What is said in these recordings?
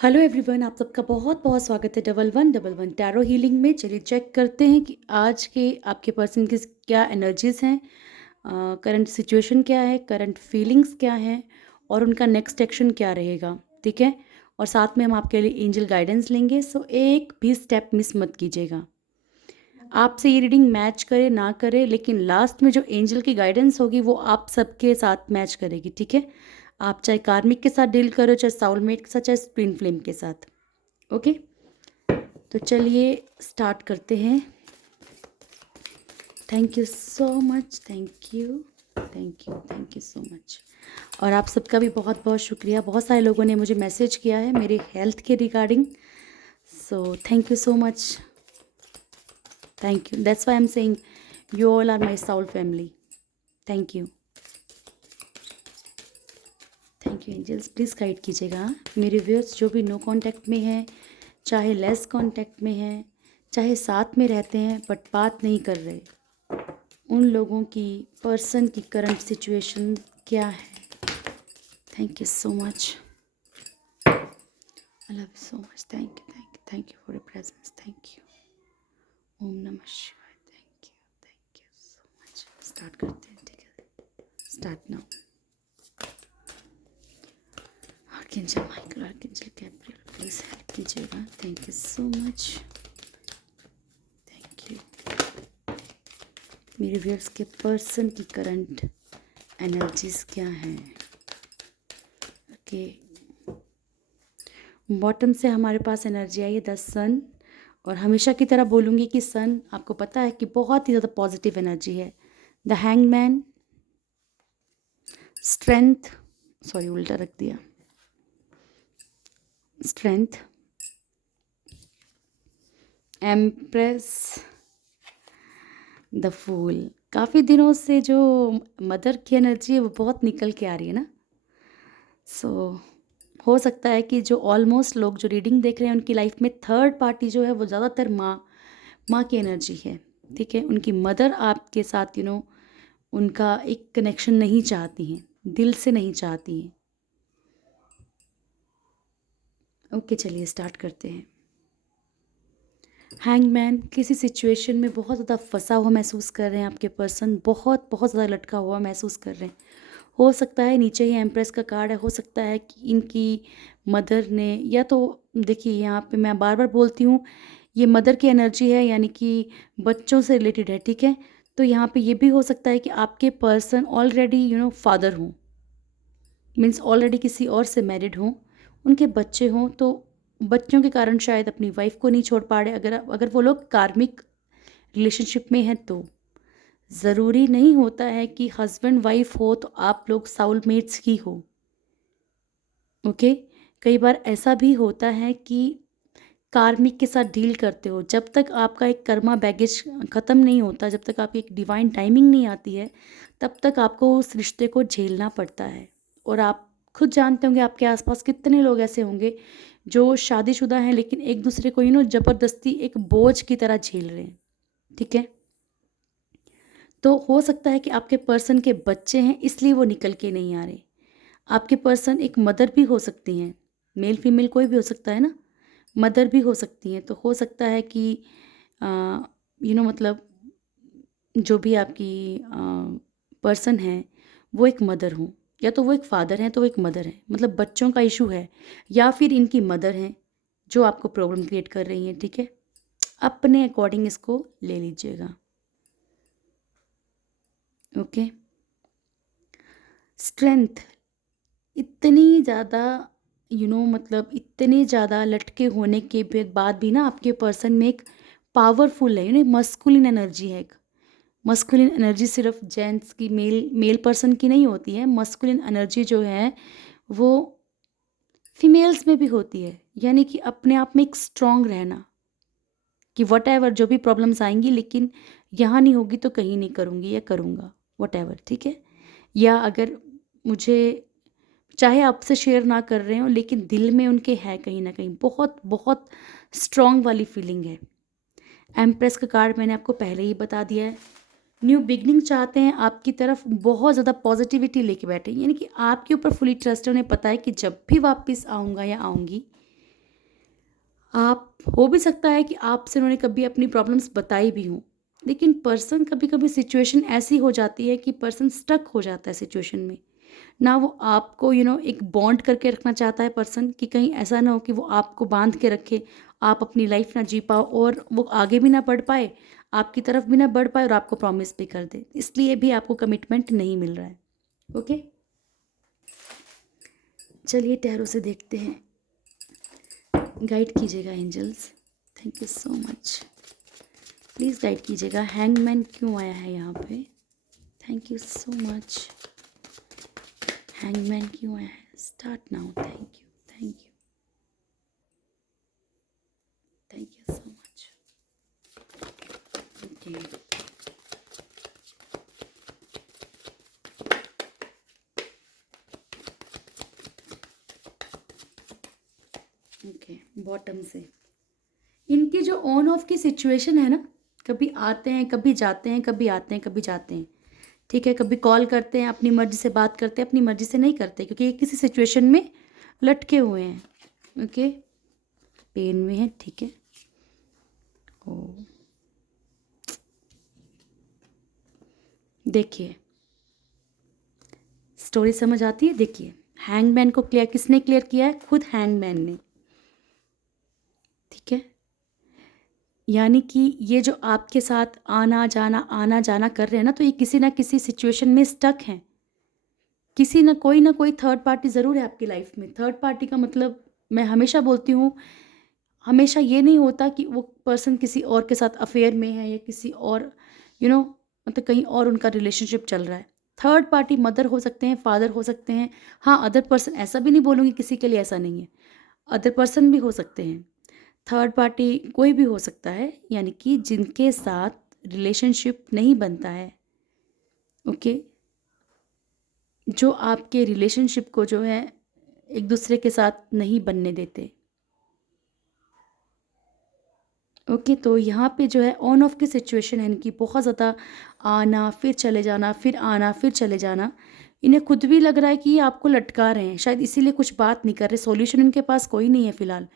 Hello everyone, आप सबका बहुत बहुत स्वागत है डबल वन टैरो हीलिंग में। चलिए चेक करते हैं कि आज के आपके पर्सन की क्या एनर्जीज हैं, करंट सिचुएशन क्या है, करंट फीलिंग्स क्या हैं और उनका नेक्स्ट एक्शन क्या रहेगा। ठीक है, और साथ में हम आपके लिए एंजल गाइडेंस लेंगे। सो एक भी स्टेप मिस मत कीजिएगा। आपसे ये रीडिंग मैच करे ना करे, लेकिन लास्ट में जो एंजल की गाइडेंस होगी वो आप सबके साथ मैच करेगी। ठीक है, आप चाहे कार्मिक के साथ डील करो, चाहे साउलमेट के साथ, चाहे ट्विन फ्लेम के साथ। ओके, तो चलिए स्टार्ट करते हैं। Thank you so much, thank you, thank you, thank you so much. और आप सबका भी बहुत बहुत शुक्रिया। बहुत सारे लोगों ने मुझे मैसेज किया है मेरे हेल्थ के regarding. So thank you so much, thank you. That's why I am saying you all are my soul family. Thank you, thank you angels. Please guide कीजिएगा मेरे व्यूअर्स जो भी नो कांटेक्ट में हैं, चाहे लेस कांटेक्ट में हैं, चाहे साथ में रहते हैं बट बात नहीं कर रहे, उन लोगों की पर्सन की करंट सिचुएशन क्या है। Thank you so much, I love you so much. Thank you, thank you, thank you for your presence. Thank you. ओम नमः शिवाय। Thank you so much. Start करते हैं। ठीक है, start now. Archangel Michael, archangel Gabriel, please help कीजिएगा। Thank you so much, thank you. मेरे viewers के पर्सन की करंट एनर्जीज क्या हैं। ओके, बॉटम से हमारे पास एनर्जी आई है द सन, और हमेशा की तरह बोलूँगी कि सन आपको पता है कि बहुत ही ज़्यादा पॉजिटिव एनर्जी है। द हैंगमैन, स्ट्रेंथ, सॉरी उल्टा रख दिया, स्ट्रेंथ, एम्प्रेस, द फूल। काफ़ी दिनों से जो मदर की एनर्जी है वो बहुत निकल के आ रही है ना। हो सकता है कि जो ऑलमोस्ट लोग जो रीडिंग देख रहे हैं उनकी लाइफ में थर्ड पार्टी जो है वो ज़्यादातर माँ की एनर्जी है। ठीक है, उनकी मदर आपके साथ उनका एक कनेक्शन नहीं चाहती हैं, दिल से नहीं चाहती हैं। ओके, चलिए स्टार्ट करते हैं। हैंगमैन किसी सिचुएशन में बहुत ज़्यादा फंसा हुआ महसूस कर रहे हैं। आपके पर्सन बहुत बहुत ज़्यादा लटका हुआ महसूस कर रहे हैं। हो सकता है नीचे ही एम्प्रेस का कार्ड है, हो सकता है कि इनकी मदर ने, या तो देखिए यहाँ पे मैं बार बार बोलती हूँ ये मदर की एनर्जी है, यानी कि बच्चों से रिलेटेड है। ठीक है, तो यहाँ पे ये भी हो सकता है कि आपके पर्सन ऑलरेडी फादर हों, मीन्स ऑलरेडी किसी और से मैरिड हों, उनके बच्चे हों, तो बच्चों के कारण शायद अपनी वाइफ को नहीं छोड़ पा रहे। अगर अगर वो लोग कार्मिक रिलेशनशिप में हैं तो ज़रूरी नहीं होता है कि हस्बैंड वाइफ हो तो आप लोग साउलमेट्स ही हो। ओके, कई बार ऐसा भी होता है कि कार्मिक के साथ डील करते हो, जब तक आपका एक कर्मा बैगेज ख़त्म नहीं होता, जब तक आपकी एक डिवाइन टाइमिंग नहीं आती है, तब तक आपको उस रिश्ते को झेलना पड़ता है। और आप खुद जानते होंगे आपके आसपास कितने लोग ऐसे होंगे जो शादीशुदा हैं लेकिन एक दूसरे को ज़बरदस्ती एक बोझ की तरह झेल रहे हैं। ठीक है, तो हो सकता है कि आपके पर्सन के बच्चे हैं इसलिए वो निकल के नहीं आ रहे। आपके पर्सन एक मदर भी हो सकती हैं, मेल फीमेल कोई भी हो सकता है ना, मदर भी हो सकती हैं। तो हो सकता है कि मतलब जो भी आपकी पर्सन है वो एक मदर हो, या तो वो एक फादर हैं तो वो एक मदर है, मतलब बच्चों का इशू है, या फिर इनकी मदर हैं जो आपको प्रॉब्लम क्रिएट कर रही हैं। ठीक है, अपने अकॉर्डिंग इसको ले लीजिएगा। ओके, स्ट्रेंथ, इतनी ज़्यादा मतलब इतने ज़्यादा लटके होने के बाद भी ना आपके पर्सन में एक पावरफुल है, मस्कुलिन एनर्जी है। एक मस्कुलिन एनर्जी सिर्फ जेंट्स की, मेल पर्सन की नहीं होती है। मस्कुलिन एनर्जी जो है वो फीमेल्स में भी होती है, यानी कि अपने आप में एक स्ट्रांग रहना कि वट एवर जो भी प्रॉब्लम्स आएंगी, लेकिन यहाँ नहीं होगी तो कहीं नहीं करूँगी या करूँगा, वट एवर। ठीक है, या अगर मुझे, चाहे आपसे शेयर ना कर रहे हो लेकिन दिल में उनके है कहीं ना कहीं बहुत बहुत स्ट्रॉन्ग वाली फीलिंग है। एम्प्रेस का कार्ड मैंने आपको पहले ही बता दिया है। न्यू बिगनिंग चाहते हैं, आपकी तरफ बहुत ज़्यादा पॉजिटिविटी लेके बैठे हैं, यानी कि आपके ऊपर फुली ट्रस्ट है। उन्हें पता है कि जब भी वापस आऊँगा या आऊँगी आप हो भी सकता है कि आपसे उन्होंने कभी अपनी प्रॉब्लम्स बताई भी हों, लेकिन पर्सन कभी-कभी सिचुएशन ऐसी हो जाती है कि पर्सन स्टक हो जाता है सिचुएशन में। ना वो आपको एक बॉन्ड करके रखना चाहता है पर्सन, कि कहीं ऐसा ना हो कि वो आपको बांध के रखे, आप अपनी लाइफ ना जी पाओ और वो आगे भी ना बढ़ पाए, आपकी तरफ भी ना बढ़ पाए और आपको प्रॉमिस भी कर दे। इसलिए भी आपको कमिटमेंट नहीं मिल रहा है। ओके, चलिए टैरो से देखते हैं। गाइड कीजिएगा angels, thank you so much. Please guide कीजिएगा, हैंगमैन क्यों आया है यहाँ पे? Thank you so much. Hangman क्यों आया है? Start now. Thank you, thank you, thank you so much. Okay, okay, bottom से इनकी जो ऑन ऑफ की सिचुएशन है ना, कभी आते हैं कभी जाते हैं, कभी आते हैं कभी जाते हैं। ठीक है, कभी कॉल करते हैं, अपनी मर्ज़ी से बात करते हैं, अपनी मर्ज़ी से नहीं करते, क्योंकि ये किसी सिचुएशन में लटके हुए हैं। ओके, पेन में है, ठीक है। ओ, देखिए स्टोरी समझ आती है। देखिए, हैंगमैन को किसने क्लियर किया है? खुद हैंगमैन ने। ठीक है, यानी कि ये जो आपके साथ आना जाना कर रहे हैं ना, तो ये किसी ना किसी सिचुएशन में स्टक हैं। किसी ना कोई थर्ड पार्टी ज़रूर है आपकी लाइफ में। थर्ड पार्टी का मतलब, मैं हमेशा बोलती हूँ, हमेशा ये नहीं होता कि वो पर्सन किसी और के साथ अफेयर में है या किसी और यू नो मतलब कहीं और उनका रिलेशनशिप चल रहा है। थर्ड पार्टी मदर हो सकते हैं, फादर हो सकते हैं। हाँ, अदर पर्सन, ऐसा भी नहीं बोलूँगी किसी के लिए ऐसा नहीं है, अदर पर्सन भी हो सकते हैं। थर्ड पार्टी कोई भी हो सकता है, यानी कि जिनके साथ रिलेशनशिप नहीं बनता है। ओके, जो आपके रिलेशनशिप को जो है एक दूसरे के साथ नहीं बनने देते। ओके, तो यहाँ पे जो है ऑन ऑफ की सिचुएशन है इनकी, बहुत ज़्यादा आना फिर चले जाना, फिर आना फिर चले जाना। इन्हें खुद भी लग रहा है कि ये आपको लटका रहे हैं, शायद इसीलिए कुछ बात नहीं कर रहे। सॉल्यूशन इनके पास कोई नहीं है फ़िलहाल।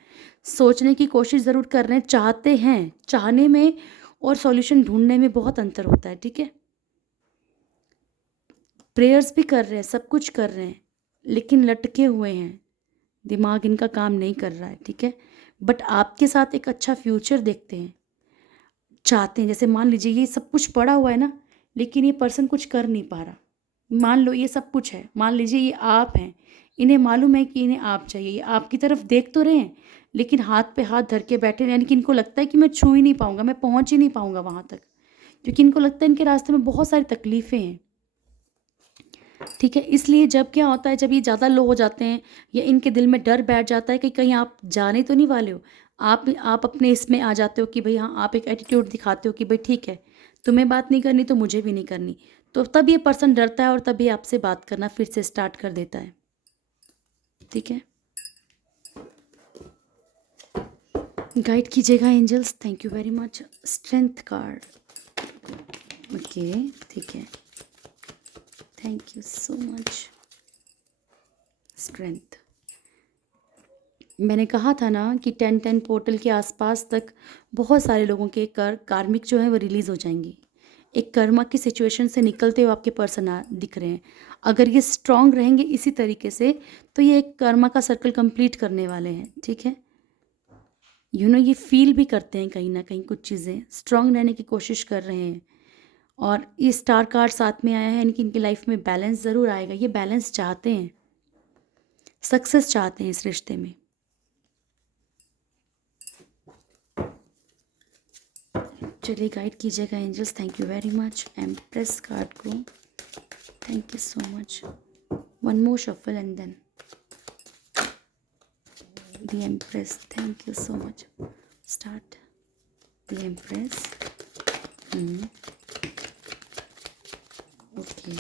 सोचने की कोशिश ज़रूर कर रहे हैं, चाहते हैं। चाहने में और सॉल्यूशन ढूंढने में बहुत अंतर होता है। ठीक है, प्रेयर्स भी कर रहे हैं, सब कुछ कर रहे हैं, लेकिन लटके हुए हैं, दिमाग इनका काम नहीं कर रहा है। ठीक है, बट आपके साथ एक अच्छा फ्यूचर देखते हैं, चाहते हैं। जैसे मान लीजिए ये सब कुछ पड़ा हुआ है ना, लेकिन ये पर्सन कुछ कर नहीं पा रहा। मान लो ये सब कुछ है, मान लीजिए ये आप हैं, इन्हें मालूम है कि इन्हें आप चाहिए, ये आपकी तरफ देख तो रहे हैं, लेकिन हाथ पे हाथ धर के बैठे हैं, यानी कि इनको लगता है कि मैं छू ही नहीं पाऊंगा, मैं पहुंच ही नहीं पाऊंगा वहां तक, क्योंकि इनको लगता है इनके रास्ते में बहुत सारी तकलीफ़ें हैं। ठीक है, इसलिए जब क्या होता है, जब ये ज़्यादा लो हो जाते हैं या इनके दिल में डर बैठ जाता है कि कहीं आप जाने तो नहीं वाले हो, आप अपने इसमें आ जाते हो कि भाई हाँ, आप एक एटीट्यूड दिखाते हो कि भाई ठीक है, तुम्हें बात नहीं करनी तो मुझे भी नहीं करनी, तो तब ये पर्सन डरता है और तभी आपसे बात करना फिर से स्टार्ट कर देता है। ठीक है, गाइड कीजिएगा angels, thank you very much. Strength card, okay, ठीक है, thank you so much. Strength, मैंने कहा था ना कि 10-10 पोर्टल के आसपास तक बहुत सारे लोगों के कार्मिक जो है वो रिलीज़ हो जाएंगे। एक कर्मा की सिचुएशन से निकलते हुए आपके पर्सन दिख रहे हैं। अगर ये स्ट्रांग रहेंगे इसी तरीके से, तो ये एक कर्मा का सर्कल कंप्लीट करने वाले हैं। ठीक है, ये फील भी करते हैं कहीं ना कहीं, कुछ चीज़ें स्ट्रांग रहने की कोशिश कर रहे हैं। और ये स्टार कार्ड साथ में आया है, इनकी इनकी लाइफ में बैलेंस ज़रूर आएगा। ये बैलेंस चाहते हैं, सक्सेस चाहते हैं इस रिश्ते में। चलिए गाइड कीजिएगा angels, thank you very much. Empress card को thank you so much. One more shuffle and then the empress, thank you so much. Start the empress. Okay,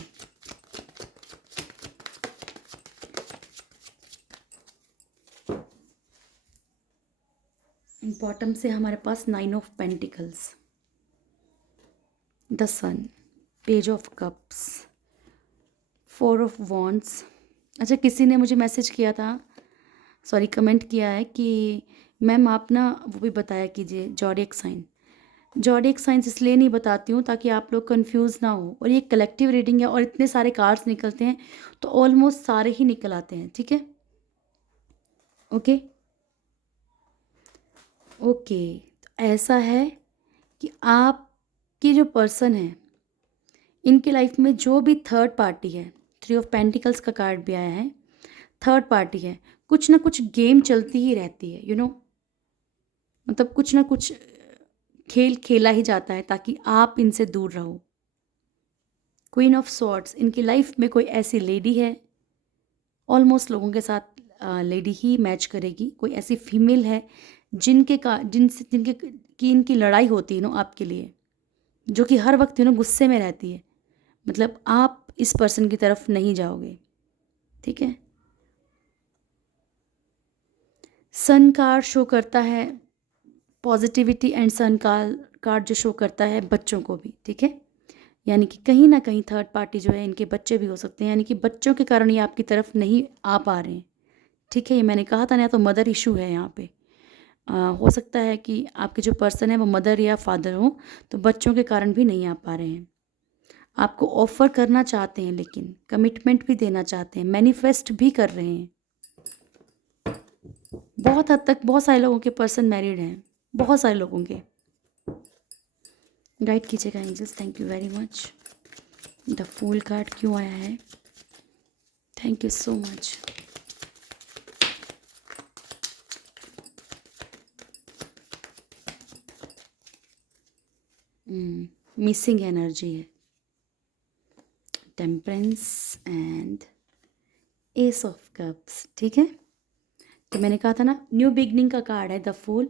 bottom से हमारे पास 9 of pentacles, the sun, page of cups, 4 of wands. अच्छा, किसी ने मुझे message किया था, सॉरी कमेंट किया है कि मैम आप ना वो भी बताया कीजिए ज़ोडिएक साइन। ज़ोडिएक साइंस इसलिए नहीं बताती हूँ ताकि आप लोग कंफ्यूज ना हो, और ये कलेक्टिव रीडिंग है और इतने सारे कार्ड्स निकलते हैं तो ऑलमोस्ट सारे ही निकल आते हैं, ठीक है। ओके ओके, तो ऐसा है कि आपकी जो पर्सन है, इनकी लाइफ में जो भी थर्ड पार्टी है, 3 ऑफ पेंटिकल्स का कार्ड भी आया है, थर्ड पार्टी है, कुछ ना कुछ गेम चलती ही रहती है, मतलब कुछ ना कुछ खेल खेला ही जाता है ताकि आप इनसे दूर रहो। क्वीन ऑफ सॉर्ड्स, इनकी लाइफ में कोई ऐसी लेडी है, ऑलमोस्ट लोगों के साथ लेडी ही मैच करेगी, कोई ऐसी फीमेल है जिनके का जिनसे जिनके की इनकी लड़ाई होती है आपके लिए, जो कि हर वक्त गुस्से में रहती है, मतलब आप इस पर्सन की तरफ नहीं जाओगे, ठीक है। सन कार्ड शो करता है पॉजिटिविटी, एंड सन कार्ड जो शो करता है बच्चों को भी, ठीक है। यानी कि कहीं ना कहीं थर्ड पार्टी जो है, इनके बच्चे भी हो सकते हैं, यानी कि बच्चों के कारण ये आपकी तरफ नहीं आ पा रहे हैं, ठीक है। ये मैंने कहा था ना, तो मदर इशू है यहाँ पे। हो सकता है कि आपके जो पर्सन है वो मदर या फादर हो, तो बच्चों के कारण भी नहीं आ पा रहे हैं। आपको ऑफ़र करना चाहते हैं, लेकिन कमिटमेंट भी देना चाहते हैं, मैनिफेस्ट भी कर रहे हैं। बहुत हद तक बहुत सारे लोगों के पर्सन मैरिड हैं, बहुत सारे लोगों के। गाइड कीजिएगा angels, thank you very much. The fool card क्यों आया है? Thank you so much. Missing energy है, temperance and ace of cups, ठीक है। तो मैंने कहा था ना, न्यू बिगनिंग का कार्ड है द फूल।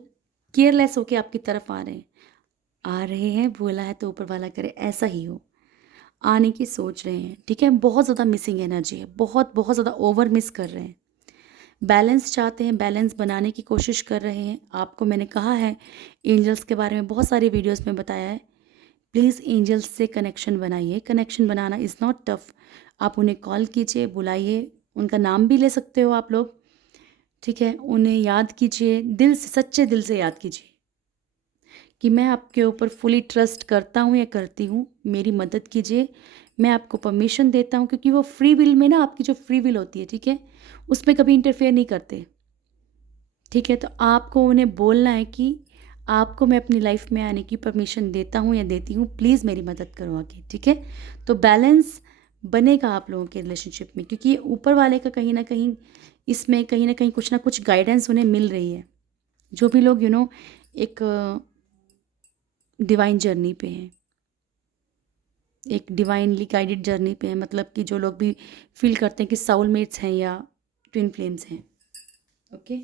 केयरलेस होके आपकी तरफ आ रहे हैं, बोला है तो ऊपर वाला करे ऐसा ही हो, आने की सोच रहे हैं, ठीक है। बहुत ज़्यादा मिसिंग एनर्जी है, बहुत बहुत ज़्यादा ओवर मिस कर रहे हैं, बैलेंस चाहते हैं, बैलेंस बनाने की कोशिश कर रहे हैं। आपको मैंने कहा है एंजल्स के बारे में, बहुत सारी वीडियोस में बताया है, प्लीज़ एंजल्स से कनेक्शन बनाइए। Connection banana is not tough. आप उन्हें कॉल कीजिए, बुलाइए, उनका नाम भी ले सकते हो आप लोग, ठीक है। उन्हें याद कीजिए, दिल से, सच्चे दिल से याद कीजिए कि मैं आपके ऊपर फुली ट्रस्ट करता हूँ या करती हूँ, मेरी मदद कीजिए, मैं आपको परमिशन देता हूँ, क्योंकि वो फ्री विल में ना, आपकी जो फ्री विल होती है, ठीक है, उसमें कभी इंटरफेयर नहीं करते, ठीक है। तो आपको उन्हें बोलना है कि आपको मैं अपनी लाइफ में आने की परमिशन देता हूँ या देती हूँ, प्लीज़ मेरी मदद करो आगे, ठीक है। तो बैलेंस बनेगा आप लोगों के रिलेशनशिप में, क्योंकि ये ऊपर वाले का कहीं ना कहीं, इसमें कहीं ना कुछ गाइडेंस उन्हें मिल रही है। जो भी लोग एक डिवाइन जर्नी पे हैं, एक डिवाइनली गाइडेड जर्नी पे हैं, मतलब कि जो लोग भी फील करते हैं कि साउलमेट्स हैं या ट्विन फ्लेम्स हैं, ओके।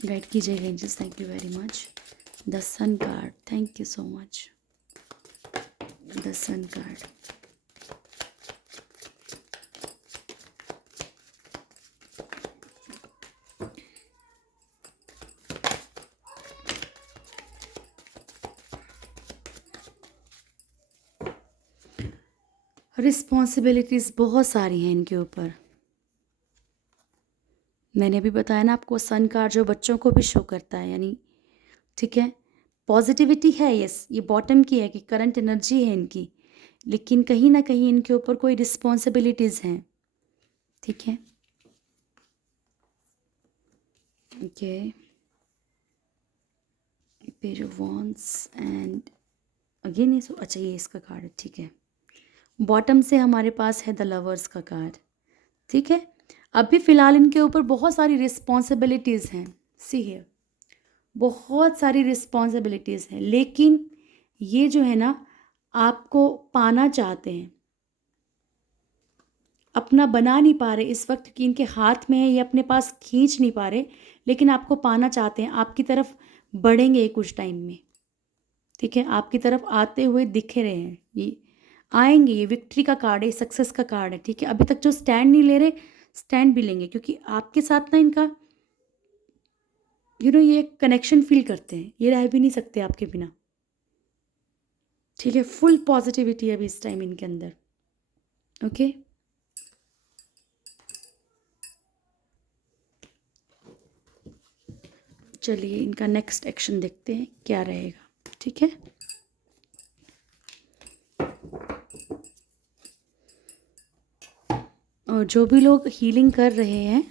गाइड कीजिएगा angels, thank you very much. The sun card, thank you so much. The sun card, responsibilities बहुत सारी हैं इनके ऊपर। मैंने अभी बताया ना आपको, सन कार्ड जो बच्चों को भी शो करता है, यानी ठीक है, पॉजिटिविटी है, यस, ये बॉटम की है कि करंट एनर्जी है इनकी, लेकिन कहीं ना कहीं इनके ऊपर कोई रिस्पॉन्सिबिलिटीज़ हैं, ठीक है, okay. Page of wands and again ये अच्छा, ये इसका कार्ड है, ठीक है। बॉटम से हमारे पास है द लवर्स का कार्ड, ठीक है। अभी फ़िलहाल इनके ऊपर बहुत सारी रिस्पॉन्सिबिलिटीज़ हैं, सी हियर, बहुत सारी रिस्पॉन्सिबिलिटीज़ हैं, लेकिन ये जो है ना, आपको पाना चाहते हैं, अपना बना नहीं पा रहे इस वक्त, कि इनके हाथ में है, ये अपने पास खींच नहीं पा रहे, लेकिन आपको पाना चाहते हैं, आपकी तरफ बढ़ेंगे कुछ टाइम में, ठीक है। आपकी तरफ आते हुए दिख रहे हैं, ये आएंगे, ये विक्ट्री का कार्ड है, सक्सेस का कार्ड है, ठीक है। अभी तक जो स्टैंड नहीं ले रहे, स्टैंड भी लेंगे, क्योंकि आपके साथ ना इनका ये कनेक्शन फील करते हैं, ये रह भी नहीं सकते आपके बिना, ठीक है। फुल पॉजिटिविटी है अभी इस टाइम इनके अंदर, ओके। चलिए इनका नेक्स्ट एक्शन देखते हैं क्या रहेगा, ठीक है। और जो भी लोग हीलिंग कर रहे हैं,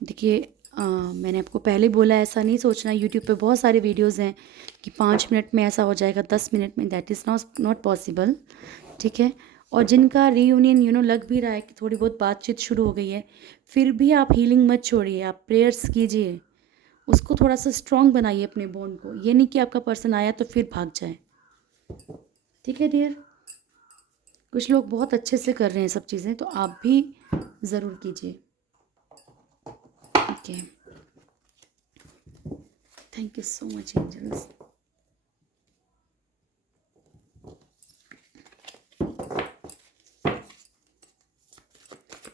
देखिए मैंने आपको पहले बोला ऐसा नहीं सोचना, यूट्यूब पे बहुत सारे वीडियोस हैं कि 5 मिनट में ऐसा हो जाएगा, 10 मिनट में, दैट इज़ नॉट पॉसिबल, ठीक है। और जिनका रीयूनियन लग भी रहा है कि थोड़ी बहुत बातचीत शुरू हो गई है, फिर भी आप हीलिंग मत छोड़िए, आप प्रेयर्स कीजिए, उसको थोड़ा सा स्ट्रॉन्ग बनाइए अपने बॉन्ड को। ये नहीं कि आपका पर्सन आया तो फिर भाग जाए, ठीक है डियर। कुछ लोग बहुत अच्छे से कर रहे हैं सब चीज़ें, तो आप भी ज़रूर कीजिए, okay. Thank you so much angels.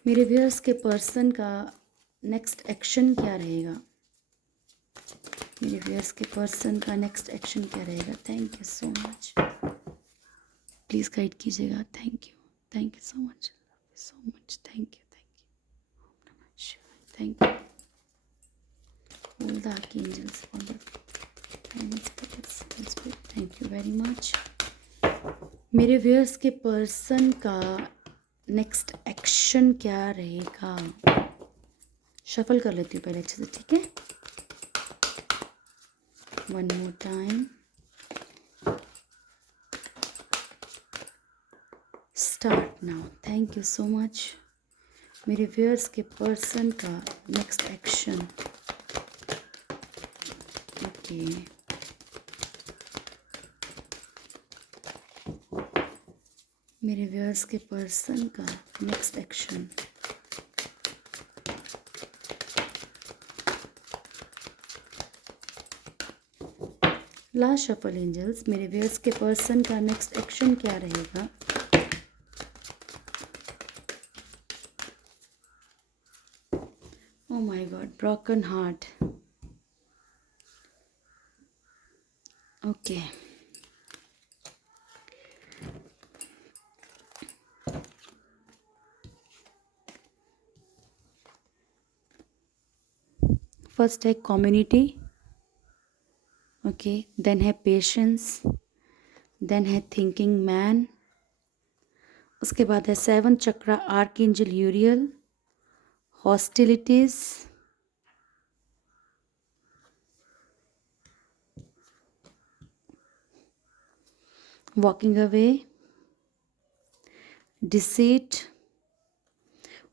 मेरे व्यूअर्स के पर्सन का नेक्स्ट एक्शन क्या रहेगा, मेरे व्यूअर्स के पर्सन का नेक्स्ट एक्शन क्या रहेगा। Thank you so much, please guide कीजिएगा। Thank you so much, thank you thank you. All the archangels, all the guidance spirits, thank you very much। मेरे viewers के पर्सन का next action क्या रहेगा, shuffle कर लेती हूँ पहले अच्छे से, ठीक है। One more time, start now. Thank you so much. मेरे व्यूअर्स के पर्सन का नेक्स्ट एक्शन, ओके। मेरे व्यूअर्स के पर्सन का next action, last shuffle angels. मेरे व्यूअर्स के पर्सन का नेक्स्ट एक्शन क्या रहेगा। Oh my god, broken heart, okay. First है कम्युनिटी, ओके, देन है पेशेंस, देन है थिंकिंग मैन, उसके बाद है 7 chakra archangel Uriel, hostilities, walking away, deceit,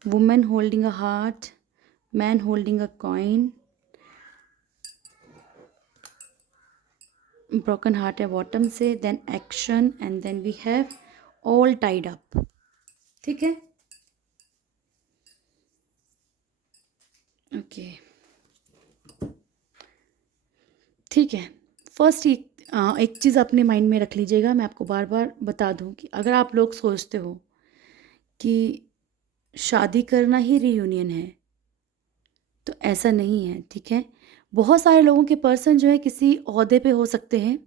women holding a heart, man holding a coin, broken heart है bottom से, then action, and then we have all tied up, ठीक है, okay, ठीक है। फर्स्ट एक चीज़ अपने माइंड में रख लीजिएगा, मैं आपको बार बार बता दूं कि अगर आप लोग सोचते हो कि शादी करना ही रीयूनियन है, तो ऐसा नहीं है, ठीक है। बहुत सारे लोगों के पर्सन जो है किसी ओहदे पे हो सकते हैं,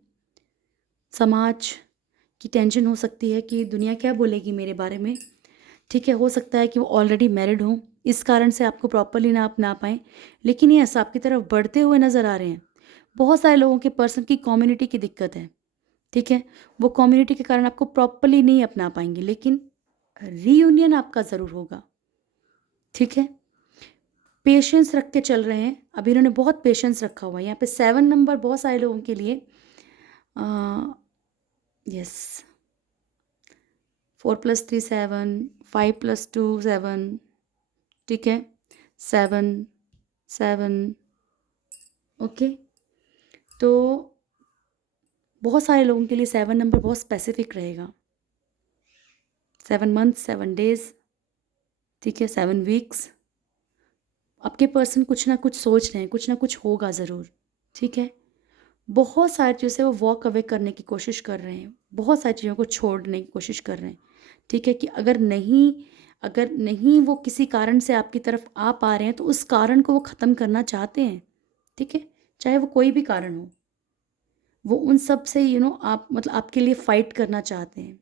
समाज की टेंशन हो सकती है कि दुनिया क्या बोलेगी मेरे बारे में, ठीक है। हो सकता है कि वो ऑलरेडी मैरिड हों, इस कारण से आपको प्रॉपरली ना अपना पाएँ, लेकिन ये ऐसा आपकी तरफ बढ़ते हुए नज़र आ रहे हैं। बहुत सारे लोगों के पर्सन की कम्युनिटी की दिक्कत है, ठीक है। वो कम्युनिटी के कारण आपको प्रॉपरली नहीं अपना पाएंगे, लेकिन रीयूनियन आपका ज़रूर होगा, ठीक है। पेशेंस रख के चल रहे हैं, अभी इन्होंने बहुत पेशेंस रखा हुआ है। यहाँ पे 7 नंबर बहुत सारे लोगों के लिए, यस, 4 + 3 7, 5 + 2 7, ठीक है, 7 7, ओके। तो बहुत सारे लोगों के लिए 7 नंबर बहुत स्पेसिफिक रहेगा। 7 मंथ्स, 7 डेज, ठीक है, 7 वीक्स। आपके पर्सन कुछ ना कुछ सोच रहे हैं, कुछ ना कुछ होगा ज़रूर, ठीक है। बहुत सारी चीज़ों से वो वॉक अवे करने की कोशिश कर रहे हैं, बहुत सारी चीज़ों को छोड़ने की कोशिश कर रहे हैं, ठीक है। कि अगर नहीं वो किसी कारण से आपकी तरफ आ पा रहे हैं, तो उस कारण को वो ख़त्म करना चाहते हैं, ठीक है। चाहे वो कोई भी कारण हो, वो उन सब से आप मतलब आपके लिए फ़ाइट करना चाहते हैं,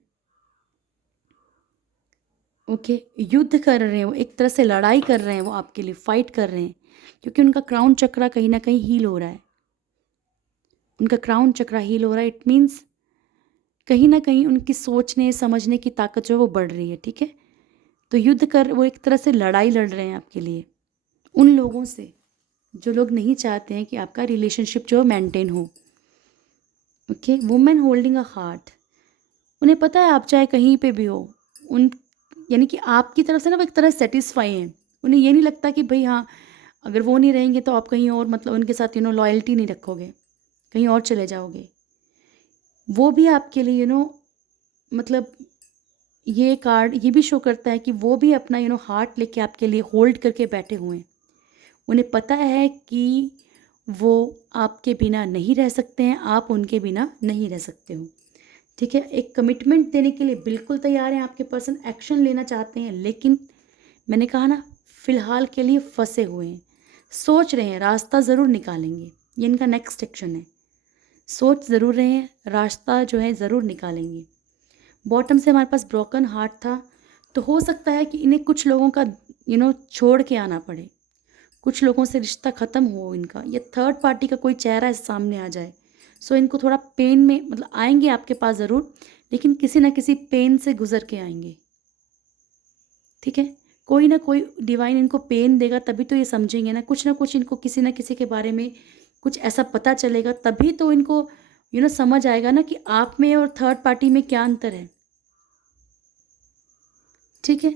ओके। युद्ध कर रहे हैं वो, एक तरह से लड़ाई कर रहे हैं, वो आपके लिए फ़ाइट कर रहे हैं क्योंकि उनका क्राउन चक्रा कहीं ना कहीं हील हो रहा है। उनका क्राउन चक्रा हील हो रहा है, इट मीन्स कहीं ना कहीं उनकी सोचने समझने की ताकत जो है वो बढ़ रही है। ठीक है, तो युद्ध कर, वो एक तरह से लड़ाई लड़ रहे हैं आपके लिए उन लोगों से जो लोग नहीं चाहते हैं कि आपका रिलेशनशिप जो है मेंटेन हो। Okay, women holding a heart, उन्हें पता है आप चाहे कहीं पे भी हो, उन यानी कि आपकी तरफ से ना वो एक तरह सेटिस्फाई हैं। उन्हें ये नहीं लगता कि भाई हाँ, अगर वो नहीं रहेंगे तो आप कहीं और, मतलब उनके साथ लॉयल्टी नहीं रखोगे, कहीं और चले जाओगे। वो भी आपके लिए मतलब ये कार्ड ये भी शो करता है कि वो भी अपना हार्ट लेके आपके लिए होल्ड करके बैठे हुए हैं। उन्हें पता है कि वो आपके बिना नहीं रह सकते हैं, आप उनके बिना नहीं रह सकते हो। ठीक है, एक कमिटमेंट देने के लिए बिल्कुल तैयार हैं आपके पर्सन, एक्शन लेना चाहते हैं, लेकिन मैंने कहा ना, फ़िलहाल के लिए फंसे हुए हैं, सोच रहे हैं, रास्ता ज़रूर निकालेंगे। ये इनका नेक्स्ट एक्शन है, सोच ज़रूर रहे हैं, रास्ता जो है ज़रूर निकालेंगे। बॉटम से हमारे पास ब्रोकन हार्ट था, तो हो सकता है कि इन्हें कुछ लोगों का छोड़ के आना पड़े, कुछ लोगों से रिश्ता ख़त्म हो इनका, या थर्ड पार्टी का कोई चेहरा सामने आ जाए। सो इनको थोड़ा पेन में, मतलब आएंगे आपके पास ज़रूर, लेकिन किसी ना किसी पेन से गुजर के आएंगे। ठीक है, कोई ना कोई डिवाइन इनको पेन देगा, तभी तो ये समझेंगे ना कुछ इनको किसी ना किसी के बारे में कुछ ऐसा पता चलेगा, तभी तो इनको समझ आएगा ना कि आप में और थर्ड पार्टी में क्या अंतर है। ठीक है,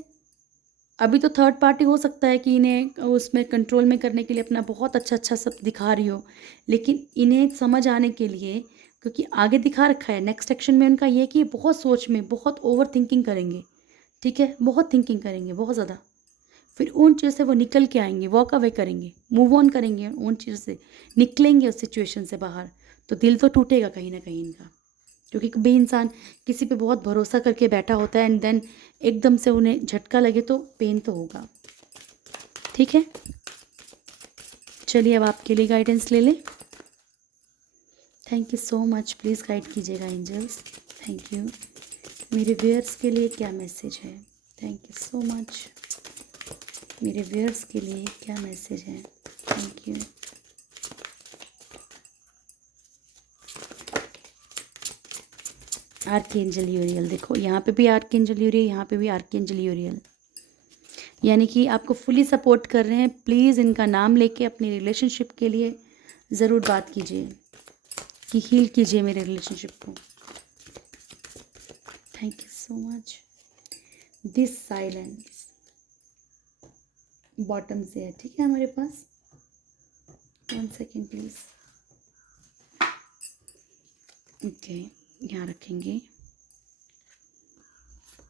अभी तो थर्ड पार्टी हो सकता है कि इन्हें उसमें कंट्रोल में करने के लिए अपना बहुत अच्छा सब दिखा रही हो, लेकिन इन्हें समझ आने के लिए, क्योंकि आगे दिखा रखा है नेक्स्ट एक्शन में उनका ये है कि ये बहुत सोच में, बहुत ओवर थिंकिंग करेंगे। ठीक है, बहुत थिंकिंग करेंगे, बहुत ज़्यादा, फिर उन चीज़ से वो निकल के आएंगे, वॉक अवे करेंगे, मूव ऑन करेंगे, उन चीज़ से निकलेंगे, उस सिचुएशन से बाहर। तो दिल तो टूटेगा कहीं ना कहीं इनका, क्योंकि कभी इंसान किसी पे बहुत भरोसा करके बैठा होता है एंड देन एकदम से उन्हें झटका लगे तो पेन तो होगा। ठीक है, चलिए अब आपके लिए गाइडेंस ले लें। Thank you so much, please guide कीजिएगा एंजल्स, थैंक यू। मेरे व्यूअर्स के लिए क्या मैसेज है? Thank you so much. मेरे व्यूअर्स के लिए क्या मैसेज है? Thank you. आर्कएंजल यूरियल, देखो यहाँ पे भी आर्कएंजल यूरियल, यहाँ पे भी आर्कएंजल यूरियल, यानी कि आपको फुली सपोर्ट कर रहे हैं। प्लीज़ इनका नाम लेके अपनी रिलेशनशिप के लिए ज़रूर बात कीजिए कि हील कीजिए मेरे रिलेशनशिप को। Thank you so much. This silence bottom से है, ठीक है हमारे पास। 1 सेकेंड प्लीज़। ओके, यहाँ रखेंगे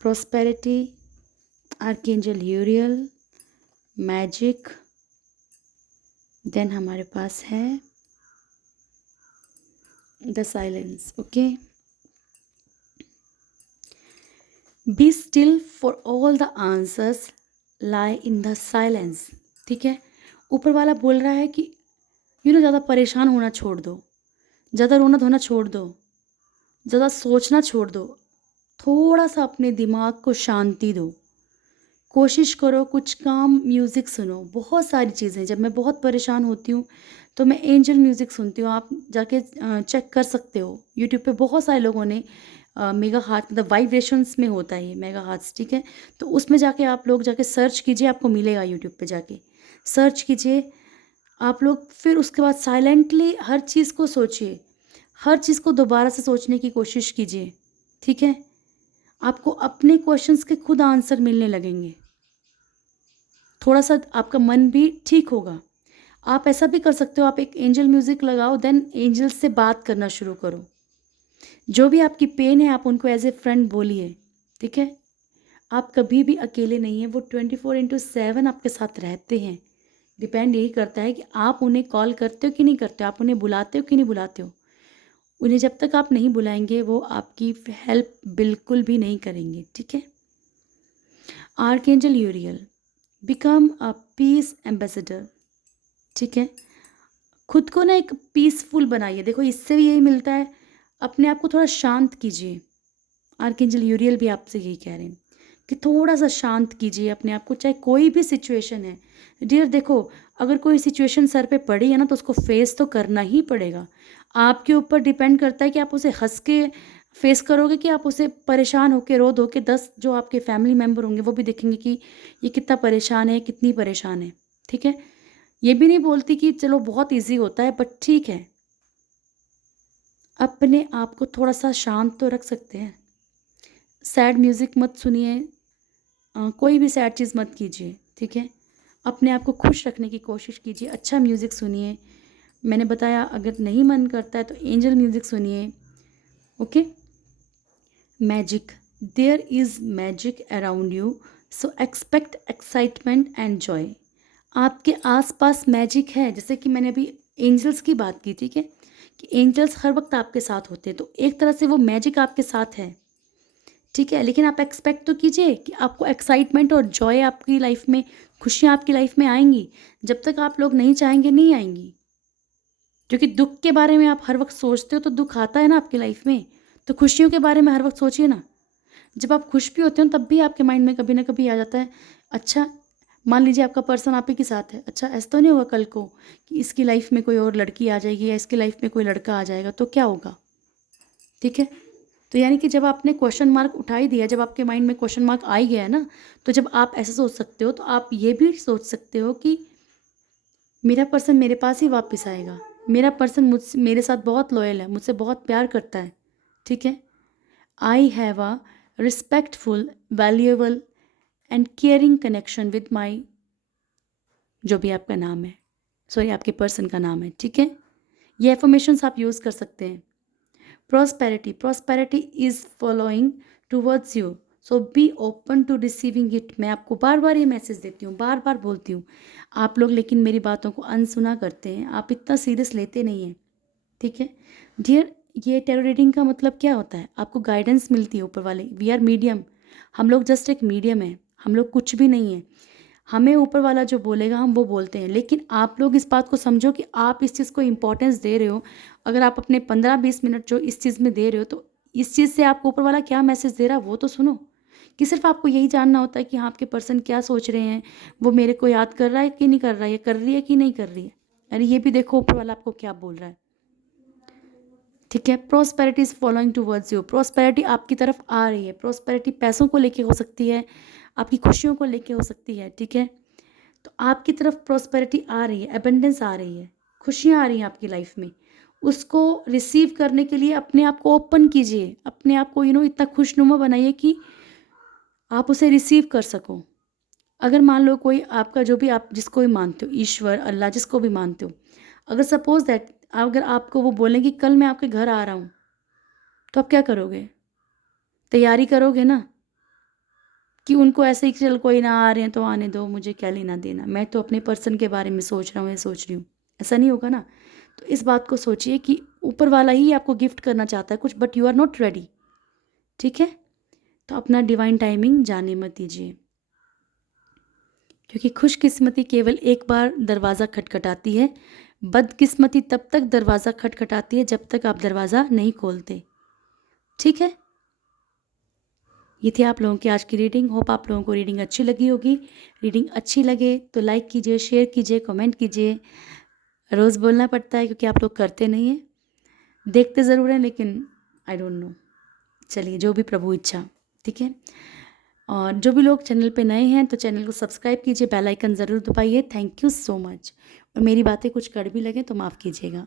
प्रोस्पेरिटी, आर्कएंजल यूरियल, मैजिक, देन हमारे पास है the silence. Okay, be still for all the answers lie in the silence. ठीक है, ऊपर वाला बोल रहा है कि ज़्यादा परेशान होना छोड़ दो, ज़्यादा रोना धोना छोड़ दो, ज़्यादा सोचना छोड़ दो, थोड़ा सा अपने दिमाग को शांति दो, कोशिश करो कुछ काम म्यूज़िक सुनो। बहुत सारी चीज़ें, जब मैं बहुत परेशान होती हूँ तो मैं एंजल म्यूज़िक सुनती हूँ, आप जाके चेक कर सकते हो यूट्यूब पे। बहुत सारे लोगों ने मेगा हार्ट, मतलब वाइब्रेशंस में होता है ये मेगा हार्ट्स, ठीक है, तो उसमें जाके आप लोग जाके सर्च कीजिए, आपको मिलेगा यूट्यूब पे, जाके सर्च कीजिए आप लोग। फिर उसके बाद साइलेंटली हर चीज़ को सोचिए, हर चीज़ को दोबारा से सोचने की कोशिश कीजिए। ठीक है, आपको अपने क्वेश्चंस के खुद आंसर मिलने लगेंगे, थोड़ा सा आपका मन भी ठीक होगा। आप ऐसा भी कर सकते हो, आप एक एंजल म्यूज़िक लगाओ, देन एंजल्स से बात करना शुरू करो। जो भी आपकी पेन है आप उनको एज ए फ्रेंड बोलिए। ठीक है, आप कभी भी अकेले नहीं हैं, वो 24/7 आपके साथ रहते हैं। डिपेंड यही करता है कि आप उन्हें कॉल करते हो कि नहीं करते हो, आप उन्हें बुलाते हो कि नहीं बुलाते हो। उन्हें जब तक आप नहीं बुलाएंगे वो आपकी हेल्प बिल्कुल भी नहीं करेंगे। ठीक है, archangel यूरियल, become a piece ambassador. ठीक है, खुद को ना एक पीसफुल बनाइए। देखो इससे भी यही मिलता है, अपने आप को थोड़ा शांत कीजिए। आर्कएंजल यूरियल भी आपसे यही कह रहे हैं कि थोड़ा सा शांत कीजिए अपने आप को, चाहे कोई भी सिचुएशन है। डियर देखो, अगर कोई सिचुएशन सर पे पड़ी है ना तो उसको फेस तो करना ही पड़ेगा। आपके ऊपर डिपेंड करता है कि आप उसे हंस के फेस करोगे कि आप उसे परेशान होके रो दो, कि 10 जो आपके फैमिली मेम्बर होंगे वो भी देखेंगे कि ये कितना परेशान है, कितनी परेशान है। ठीक है, ये भी नहीं बोलती कि चलो बहुत ईजी होता है, बट ठीक है, अपने आप को थोड़ा सा शांत तो रख सकते हैं। सैड म्यूज़िक मत सुनिए, कोई भी सैड चीज़ मत कीजिए। ठीक है, अपने आप को खुश रखने की कोशिश कीजिए, अच्छा म्यूज़िक सुनिए। मैंने बताया अगर नहीं मन करता है तो एंजल म्यूज़िक सुनिए। Okay, magic, there is magic around you, so expect excitement and joy. आपके आसपास मैजिक है, जैसे कि मैंने अभी एंजल्स की बात की। ठीक है, कि एंजल्स हर वक्त आपके साथ होते हैं, तो एक तरह से वो मैजिक आपके साथ है। ठीक है, लेकिन आप एक्सपेक्ट तो कीजिए कि आपको एक्साइटमेंट और जॉय आपकी लाइफ में, खुशियाँ आपकी लाइफ में आएंगी। जब तक आप लोग नहीं चाहेंगे नहीं आएंगी, क्योंकि दुख के बारे में आप हर वक्त सोचते हो तो दुख आता है ना आपकी लाइफ में। तो खुशियों के बारे में हर वक्त सोचिए ना। जब आप खुश भी होते हो तब भी आपके माइंड में कभी ना कभी आ जाता है, अच्छा मान लीजिए आपका पर्सन आप ही के साथ है, अच्छा ऐसा तो नहीं होगा कल को कि इसकी लाइफ में कोई और लड़की आ जाएगी या इसकी लाइफ में कोई लड़का आ जाएगा, तो क्या होगा। ठीक है, तो यानी कि जब आपने क्वेश्चन मार्क उठा ही दिया, जब आपके माइंड में क्वेश्चन मार्क आ ही गया है ना, तो जब आप ऐसे सोच सकते हो तो आप ये भी सोच सकते हो कि मेरा पर्सन मेरे पास ही वापस आएगा, मेरा पर्सन मुझसे, मेरे साथ बहुत लॉयल है, मुझसे बहुत प्यार करता है। ठीक है, I have a respectful, valuable and caring connection with my, जो भी आपका नाम है, सॉरी आपके पर्सन का नाम है। ठीक है, ये एफर्मेशंस आप यूज़ कर सकते हैं। Prosperity, prosperity is following towards you, so be open to receiving it। मैं आपको बार बार ये मैसेज देती हूँ, बार बार बोलती हूँ, आप लोग लेकिन मेरी बातों को अनसुना करते हैं, आप इतना सीरियस लेते नहीं हैं। ठीक है डियर, ये टैरो रीडिंग का मतलब क्या होता है, आपको गाइडेंस मिलती है ऊपर वाले। वी आर मीडियम, हम लोग जस्ट एक मीडियम है, हम लोग कुछ भी नहीं है। हमें ऊपर वाला जो बोलेगा हम वो बोलते हैं, लेकिन आप लोग इस बात को समझो कि आप इस चीज़ को इम्पोर्टेंस दे रहे हो। अगर आप अपने 15-20 मिनट जो इस चीज़ में दे रहे हो, तो इस चीज़ से आपको ऊपर वाला क्या मैसेज दे रहा है वो तो सुनो। कि सिर्फ आपको यही जानना होता है कि हाँ आपके पर्सन क्या सोच रहे हैं, वो मेरे को याद कर रहा है कि नहीं कर रहा है, या कर रही है कि नहीं कर रही है। अरे ये भी देखो ऊपर वाला आपको क्या बोल रहा है। ठीक है, prosperity is following towards you, prosperity आपकी तरफ आ रही है। प्रोस्पेरिटी पैसों को लेके हो सकती है, आपकी खुशियों को लेके हो सकती है। ठीक है, तो आपकी तरफ प्रॉस्पेरिटी आ रही है, एबंडेंस आ रही है, खुशियाँ आ रही हैं आपकी लाइफ में। उसको रिसीव करने के लिए अपने आप को ओपन कीजिए, अपने आप को इतना खुशनुमा बनाइए कि आप उसे रिसीव कर सको। अगर मान लो कोई आपका, जो भी आप जिसको भी मानते हो, ईश्वर, अल्लाह, जिसको भी मानते हो, अगर सपोज दैट अगर आपको वो बोलें कि कल मैं आपके घर आ रहा हूँ, तो आप क्या करोगे, तैयारी करोगे ना। कि उनको ऐसे ही कि चल कोई ना, आ रहे हैं तो आने दो, मुझे क्या लेना देना, मैं तो अपने पर्सन के बारे में सोच रहा हूँ या सोच रही हूँ, ऐसा नहीं होगा ना। तो इस बात को सोचिए कि ऊपर वाला ही आपको गिफ्ट करना चाहता है कुछ, but you are not ready. ठीक है, तो अपना डिवाइन टाइमिंग जाने मत दीजिए, क्योंकि खुशकिस्मती केवल एक बार दरवाज़ा खटखटाती है, बदकिस्मती तब तक दरवाज़ा खटखटाती है जब तक आप दरवाज़ा नहीं खोलते। ठीक है, ये थी आप लोगों की आज की रीडिंग। होप आप लोगों को रीडिंग अच्छी लगी होगी। रीडिंग अच्छी लगे तो लाइक कीजिए, शेयर कीजिए, कमेंट कीजिए। रोज़ बोलना पड़ता है क्योंकि आप लोग करते नहीं हैं, देखते ज़रूर हैं लेकिन आई डोंट नो। चलिए, जो भी प्रभु इच्छा। ठीक है, और जो भी लोग चैनल पे नए हैं तो चैनल को सब्सक्राइब कीजिए, बेल आइकन ज़रूर दबाइए। Thank you so much. और मेरी बातें कुछ कड़ भी लगे तो माफ़ कीजिएगा।